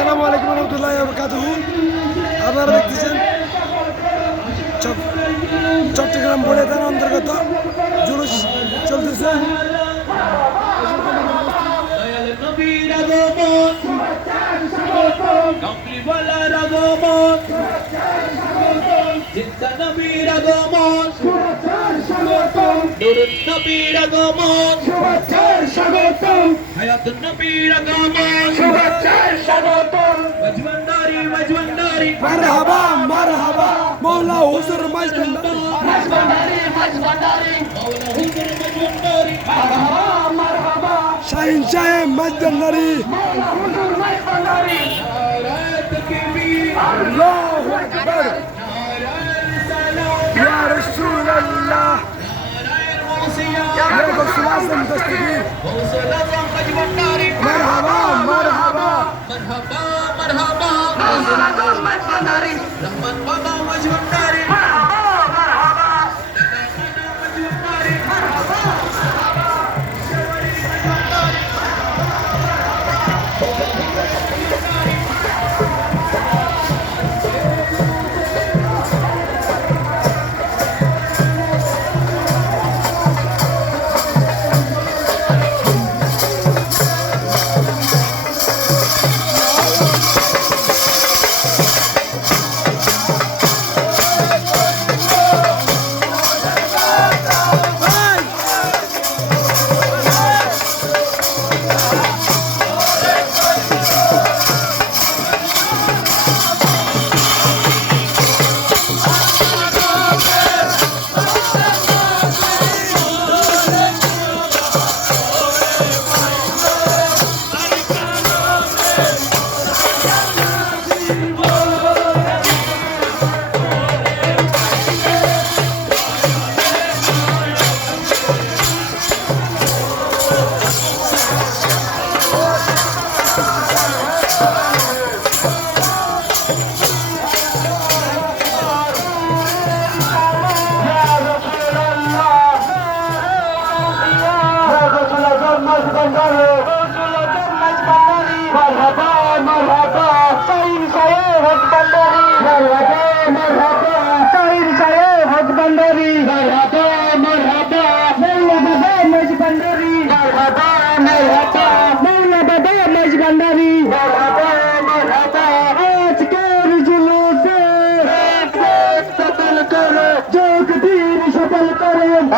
আসসালামু আলাইকুম রহমতুল্লাহি ওয়া বারাকাতুহু। আপনারা দেখতেছেন চট্টগ্রাম বোর্ডের থানার অন্তর্গত জুলুস চলতেছে। মারহাবা মারহাবা মৌলা হুজুর শাহিন সাহেব মজদন্দারি আল্লাহু আকবার ইয়া রাসূলুল্লাহ ইয়া রাসূল আযম দস্তগীর মারহাবা মারহাবা مرحبا رحمت بابا مجمنداری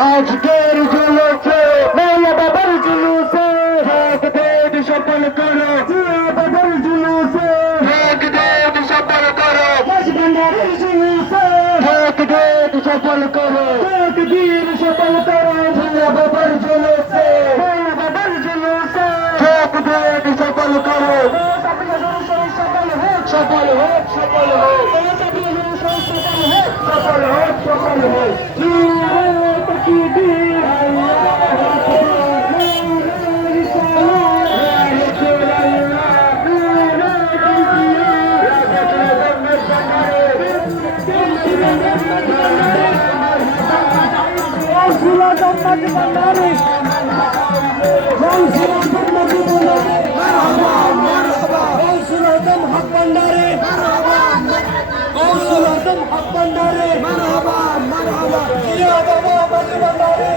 আজকের জুলুসে মৌলা বাবার জুলুসে একদিন সফল করো বাবার জুলুসে একদিন সফল করো মজবন্দারের জুলুসে একদিন সফল করো একদিন সফল করো মৌলা বাবার জুলুসে মৌলা বাবার জুলুসে একদিন সফল করো সফল হোক সফল হোক সফল হোক সফল হোক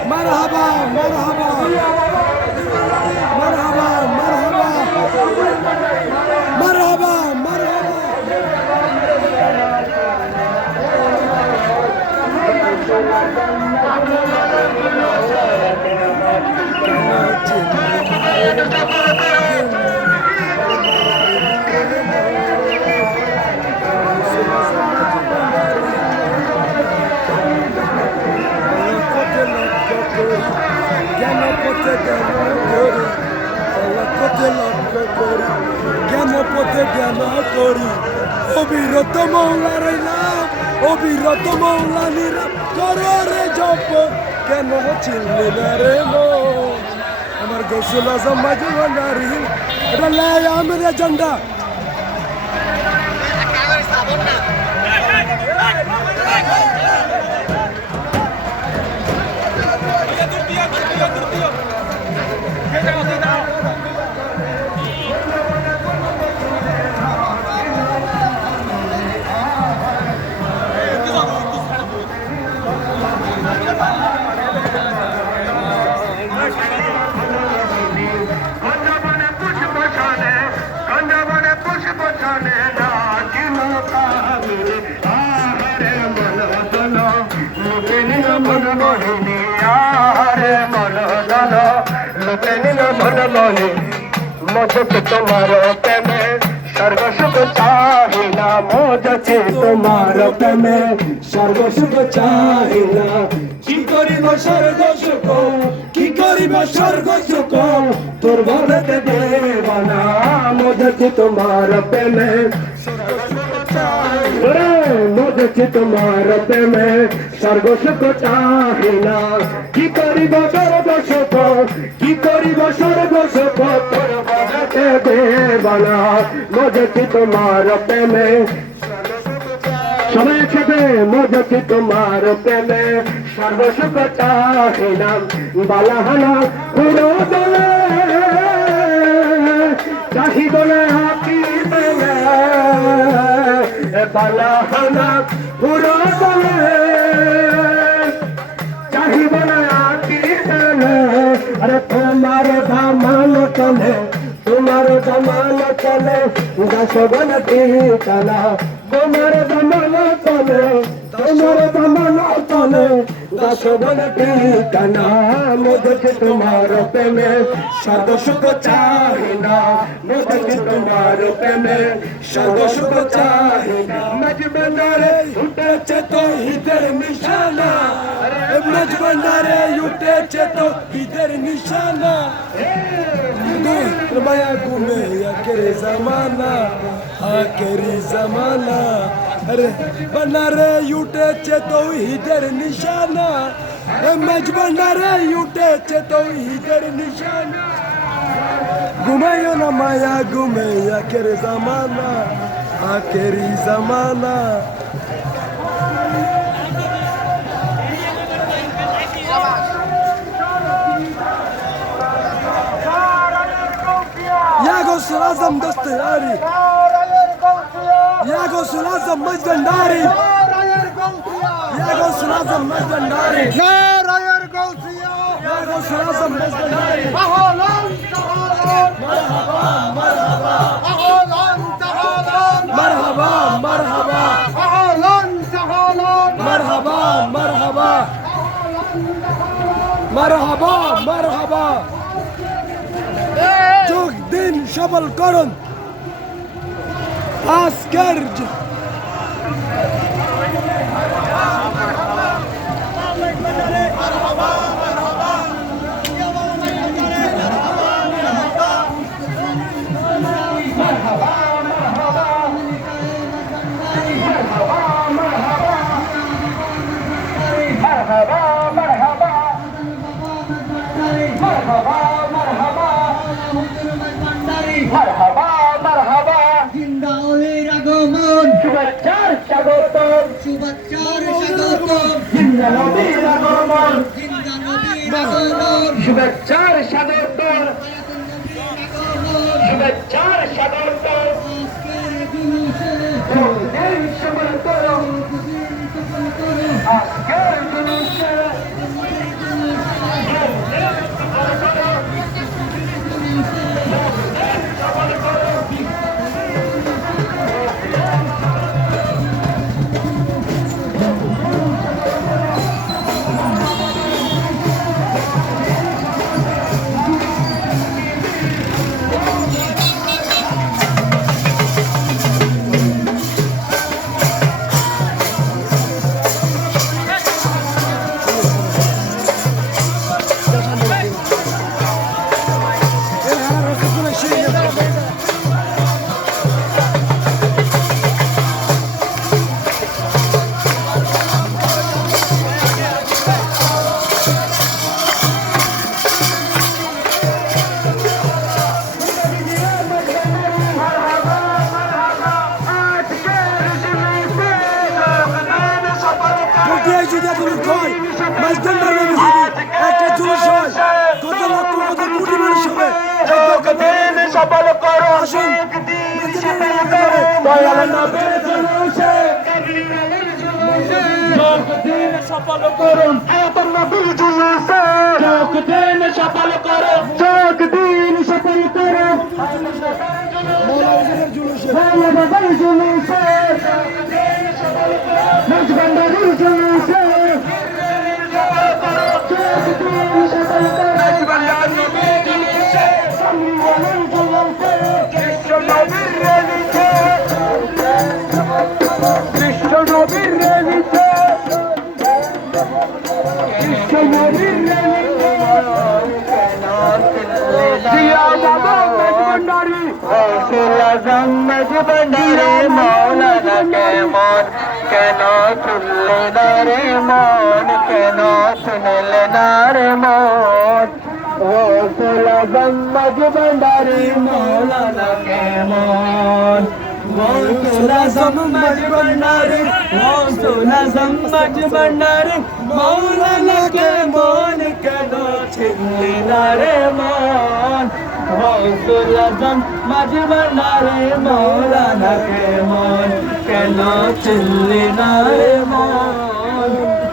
مرحبا مرحبا مرحبا مرحبا مرحبا জ্ঞান পথে জ্ঞান করি অবিরত মৌলার নাম অবিরত মৌলা নিরাম করো রে জপ কেন চিনলি না রে আমার গৌসুল আজম মাজুয়ারি এটা লাই আমাদের ঝান্ডা শোনে না কি মোকাবিল আহারে মন দল লুটে নিল মন মোহিনী আহারে মন দল লুটে নিল মন মোহিনী মজকে তোমার প্রেমে সর্বসুখ চাহিনা মজকে তোমার প্রেমে সর্বসুখ চাহিনা কি করিব স্বর্গ সুখ কি করিব স্বর্গ সুখ তোর বলতে দেবানা মজকে তোমার প্রেমে মজকে তোমার প্রেমে সর্বসুখ চাহিনা কি করিব স্বর্গ সুখ কি করিব স্বর্গ সুখ তোর বলতে দেবানা মজকে তোমার প্রেমে সবাই একসাথে মজকে তোমার প্রেমে সর্বসুখ চাহিনা বালাহানা পুরো দলে চাহিব না কি প্রেমে বালাহানা পুরো দলে চাহিব না কি প্রেমে আরে তোমার দামান চলে তোমার দামান চলে দশবন ঠিকানা তোমার দামান চলে তোমার দামান চলে দশবন ঠিকানা মজকে তোমার প্রেমে সর্বসুখ চাহিনা মজকে তোমার প্রেমে সর্বসুখ চাহিনা মজবন্দারে উঠেছে তো হিদের নিশানা মজবন্দারে উঠেছে তো হিদের নিশানা মায়া ঘুমে আখেরি জমানা আখেরি জমানা अरे बंडारे उठेছে তো হিদের নিশানা মজবন্দারে উঠেছে তো হিদের নিশানা ঘুমাইও না মায়া ঘুমে আখেরি জমানা আখেরি জমানা يا غوث الأعظم دستياري يا غوث الأعظم مجدنداري يا غوث الأعظم مجدنداري يا غوث الأعظم مجدنداري مرحبا مرحبا مرحبا مرحبا مرحبا مرحبا যোগ দিন সবল করুন আজকের মারহাবা মারহাবা জিন্দা ওলির আগমন শুভেচ্ছার স্বাগতম শুভেচ্ছার স্বাগতম জিন্দা নবীর আগমন জিন্দা নবীর আগমন শুভেচ্ছার স্বাগতম আগমন শুভেচ্ছার স্বাগতম আজকের জুলুসে যোগদিন সফল করো যোগদিন সফল করো আজকের জুলুসে সফল করো দয়াল নবীর জুলুসে যোগদিন সফল করুন আয়াতুল নবীর জুলুসে যোগদিন সফল করো যোগদিন সফল করো মৌলানা জুলুসে মৌলা বাবার জুলুসে মজবান্ডারির জুলুসে মজবন্ডারে মৌলানা কেমন কেন শুনলে না রে মন কেন শুনলে না রে মন গৌসুল আজম মজবন্ডারে মৌলানা কেমন গৌসুল আজম মজবন্ডারে গৌসুল আজম মজবন্ডারে মৌলানা কেমন কেন শুনলে না রে মন গৌসুল আজম মজবন্ডারে মৌলানা কেমন কেন চিনলি না রে মন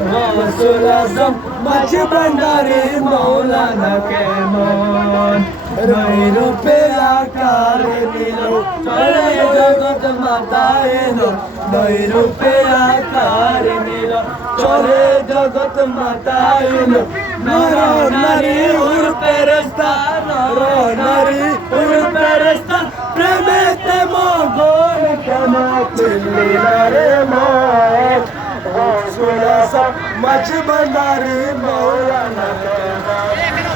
গৌসুল আজম মজবন্ডারে মৌলানা কেমন নৈরূপে আকারে নিল চলে জগৎ মাতা এলো নৈরূপে আকারে নিল চলে জগৎ মাতা এলো নর নারী উর ফেরেশতা নর নারী উর ফেরেশতা প্রেমেতে মগন কেন চিনলি না রে মন গৌসুল আজম মজবন্ডারে মৌলানা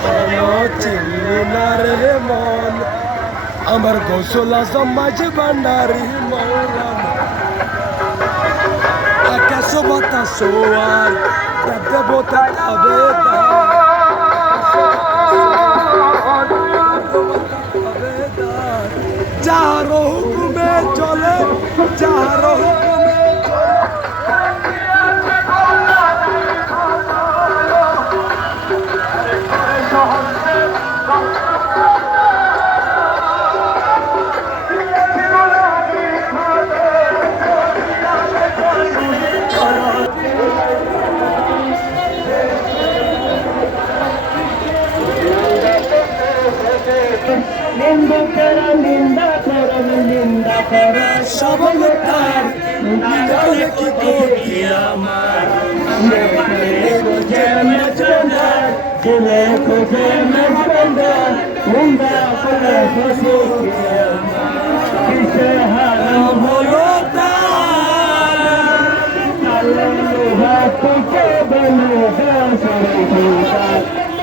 কেন চিনলি না রে মন আমার গৌসুল আজম মজবন্ডারে মৌলানা আকাশ বাতাস আর দেবতা যার হুকুমে চলে যার হুকুমে নিন্দা কর সবল তার নিন্দে কি করি আমার খুঁজে মজবন্ডার দিলে খুঁজে মজবন্ডার নিন্দা করে খুশি কিসে হারাম হলো তার হাতে বলে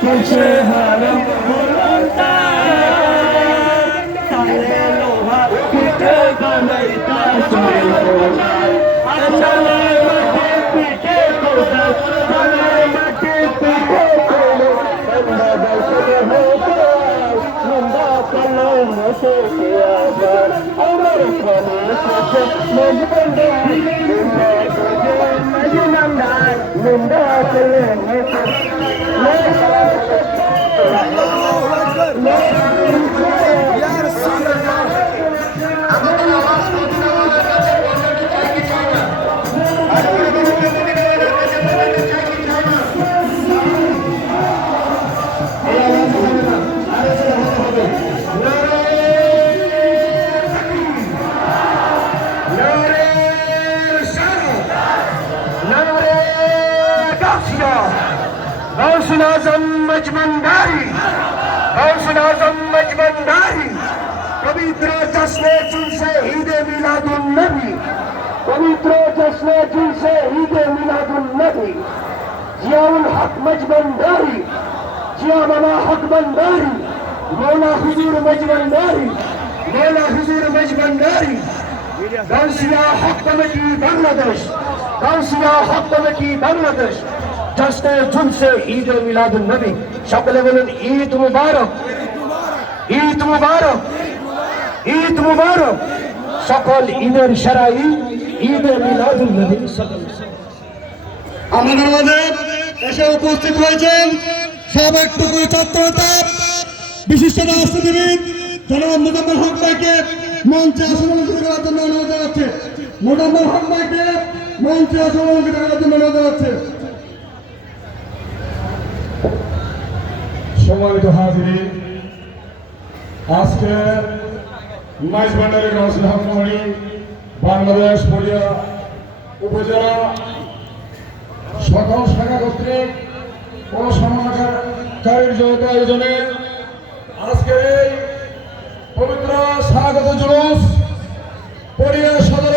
কিসে হারাম হলো তালে লোহা পিঠে গলাই তার চলে পিঠে কোথা চলে মাটি পিঠে চলে বন্ধা বসে হোক নিন্দা করলে মতো কে আবার আমার খানে সাথে মজবন্ডার নিন্দা করলে মজবন্ডার নিন্দা করলে মতো ইয়া রাসূলুল্লাহ गौसुल आजम मजबंडारी गौसुल आजम मजबंडारी पवित्र जश्न जुलूसे ईदे मिलादुन नबी पवित्र जश्न जुलूसे ईदे मिलादुन नबी जियाउल हक मजबंडारी जिया मामा हक बंडारी मौला हुजूर मजबंडारी मौला हुजूर मजबंडारी गौसिया हक कमिटी बांग्लादेश गौसिया हक कमिटी बांग्लादेश जश्न जुलूसे ईदे मिलादुन नबी সকলে বলুন ঈদ মুবারক ঈদ মুবারক ঈদ মুবারক সকল ঈদের সেরা ঈদ ঈদে মিলাদুন নবী আমাদের মাঝে এসে উপস্থিত হয়েছেন সাবেক টুকুরি ছাত্রনেতা বিশিষ্ট রাজনীতিবিদ জনাব মোজাম্মেল হক ভাইকে মঞ্চে আসন অলঙ্কৃত করার জন্য অনুরোধ জানাচ্ছে মোজাম্মেল হক ভাইকে মঞ্চে আসন অলঙ্কৃত করার জন্য অনুরোধ জানাচ্ছে সম্মানিত হাজিরিন আজকে মাইজ Bhandari council hoc committee Bangladesh পড়িয়া উপজেলা সকল শাখা কর্তৃক ও সমন্বয়কারীর যৌথ আয়োজনে আজকের এই পবিত্র স্বাগত জুলুস পড়িয়া সদর